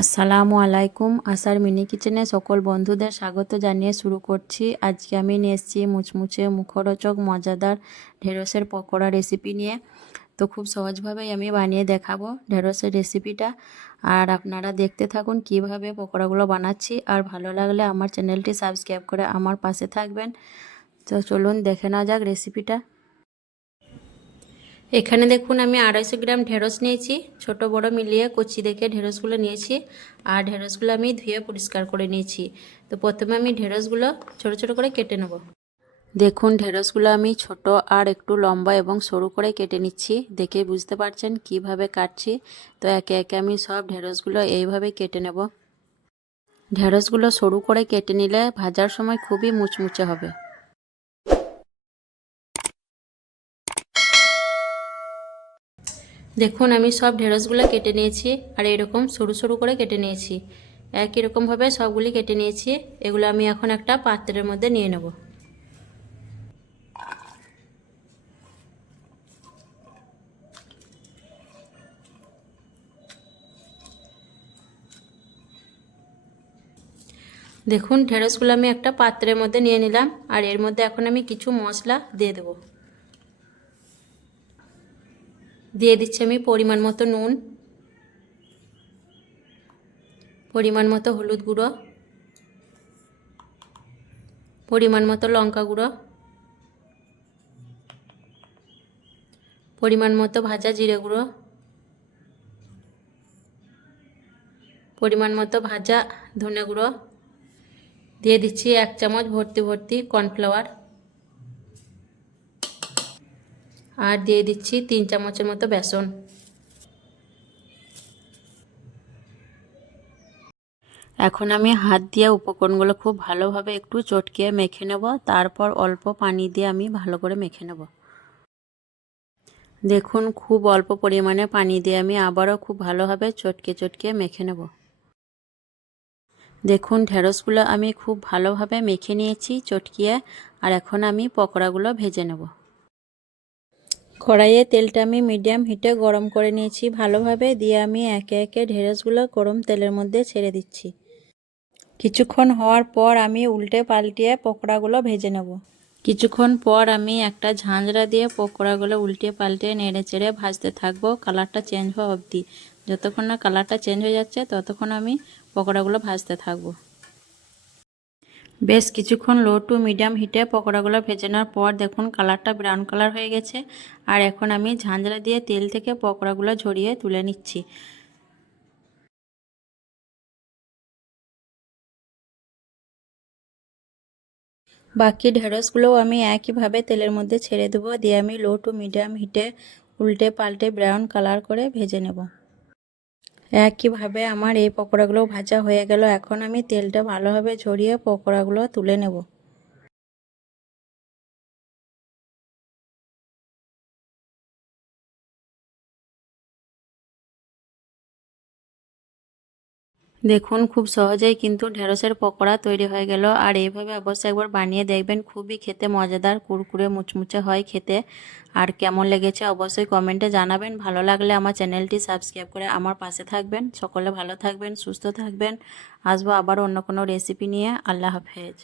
আসসালামু আলাইকুম। আশার মিনি কিচেনে সকল বন্ধুদের স্বাগত জানিয়ে শুরু করছি। আজকে আমি নিয়ে এসেছি মুচমুচে মুখরোচক মজাদার ঢেঁড়সের পকোড়া রেসিপি নিয়ে। তো খুব সহজভাবেই আমি বানিয়ে দেখাবো ঢেঁড়সের রেসিপিটা। আর আপনারা দেখতে থাকুন কিভাবে পকোড়াগুলো বানাচ্ছি। আর ভালো লাগলে আমার চ্যানেলটি সাবস্ক্রাইব করে আমার পাশে থাকবেন। তো চলুন দেখে নেওয়া যাক রেসিপিটা। এখানে দেখুন আমি 250 গ্রাম ঢেঁড়স নিয়েছি, ছোট বড় মিলিয়ে কচি দেখে ঢেঁড়সগুলো নিয়েছি। আর ঢেঁড়সগুলো আমি ধুয়ে পরিষ্কার করে নিয়েছি। তো প্রথমে আমি ঢেঁড়সগুলো ছোট ছোট করে কেটে নেব। দেখুন ঢেঁড়সগুলো আমি ছোট আর একটু লম্বা এবং সরু করে কেটে নিচ্ছি। দেখে বুঝতে পারছেন কিভাবে কাটছি। তো একে একে আমি সব ঢেঁড়সগুলো এইভাবে কেটে নেব। ঢেঁড়সগুলো সরু করে কেটে নিলে ভাজার সময় খুবই মুচমুচে হবে। দেখুন আমি সব ঢেঁড়সগুলো কেটে নিয়েছি আর এরকম সরু সরু করে কেটে নিয়েছি। একই রকমভাবে সবগুলি কেটে নিয়েছি। এগুলো আমি এখন একটা পাত্রের মধ্যে নিয়ে নেব। দেখুন ঢেঁড়সগুলো আমি একটা পাত্রের মধ্যে নিয়ে নিলাম। আর এর মধ্যে এখন আমি কিছু মশলা দিয়ে দেব। দিয়ে দিচ্ছি আমি পরিমাণ মতো নুন, পরিমাণ মতো হলুদ গুঁড়ো, পরিমাণ মতো লঙ্কা গুঁড়ো, পরিমাণ মতো ভাজা জিরে গুঁড়ো, পরিমাণ মতো ভাজা ধনে গুঁড়ো, দিয়ে দিচ্ছি 1 চামচ ভর্তি ভর্তি কর্নফ্লাওয়ার, আর দিয়ে দিচ্ছি 3 চামচের মতো বেসন। এখন আমি হাত দিয়ে উপকরণগুলো খুব ভালোভাবে একটু চটকিয়ে মেখে নেব। তারপর অল্প পানি দিয়ে আমি ভালো করে মেখে নেব। দেখুন খুব অল্প পরিমাণে পানি দিয়ে আমি আবারও খুব ভালোভাবে চটকে মেখে নেব। দেখুন ঢেঁড়সগুলো আমি খুব ভালোভাবে মেখে নিয়েছি চটকিয়ে। আর এখন আমি পকোড়াগুলো ভেজে নেব। কড়াইয়ে তেলটা আমি মিডিয়াম হিটে গরম করে নিয়েছি ভালোভাবে। দিয়ে আমি একে একে ঢেঁড়সগুলো গরম তেলের মধ্যে ছেড়ে দিচ্ছি। কিছুক্ষণ হওয়ার পর আমি উল্টে পাল্টিয়ে পকোড়াগুলো ভেজে নেব। কিছুক্ষণ পর আমি একটা ঝাঁঝরা দিয়ে পকোড়াগুলো উল্টে পাল্টে নেড়ে চেড়ে ভাজতে থাকবো কালারটা চেঞ্জ হওয়া অবধি। যতক্ষণ না কালারটা চেঞ্জ হয়ে যাচ্ছে ততক্ষণ আমি পকোড়াগুলো ভাজতে থাকবো। বেশ কিছুক্ষণ লো টু মিডিয়াম হিটে পকোড়াগুলো ভেজে নেওয়ার পর দেখুন কালারটা ব্রাউন কালার হয়ে গেছে। আর এখন আমি ঝাঁঝরা দিয়ে তেল থেকে পকোড়াগুলো ঝরিয়ে তুলে নিচ্ছি। বাকি ঢেঁড়সগুলোও আমি একইভাবে তেলের মধ্যে ছেড়ে দেবো। দিয়ে আমি লো টু মিডিয়াম হিটে উল্টে পাল্টে ব্রাউন কালার করে ভেজে নেব। একইভাবে আমার এই পকোড়াগুলো ভাজা হয়ে গেল। এখন আমি তেলটা ভালোভাবে ঝরিয়ে পকোড়াগুলো তুলে নেব। দেখুন খুব সহজেই কিন্তু ঢেঁড়সের পকোড়া তৈরি হয়ে গেল। আর এইভাবে অবশ্যই একবার বানিয়ে দেখবেন, খুবই খেতে মজাদার, কুরকুরে মুচমুচে হয় খেতে। আর কেমন লেগেছে অবশ্যই কমেন্টে জানাবেন। ভালো লাগলে আমার চ্যানেলটি সাবস্ক্রাইব করে আমার পাশে থাকবেন। সকলে ভালো থাকবেন, সুস্থ থাকবেন। আসবো আবার অন্য কোনো রেসিপি নিয়ে। আল্লাহ হাফেজ।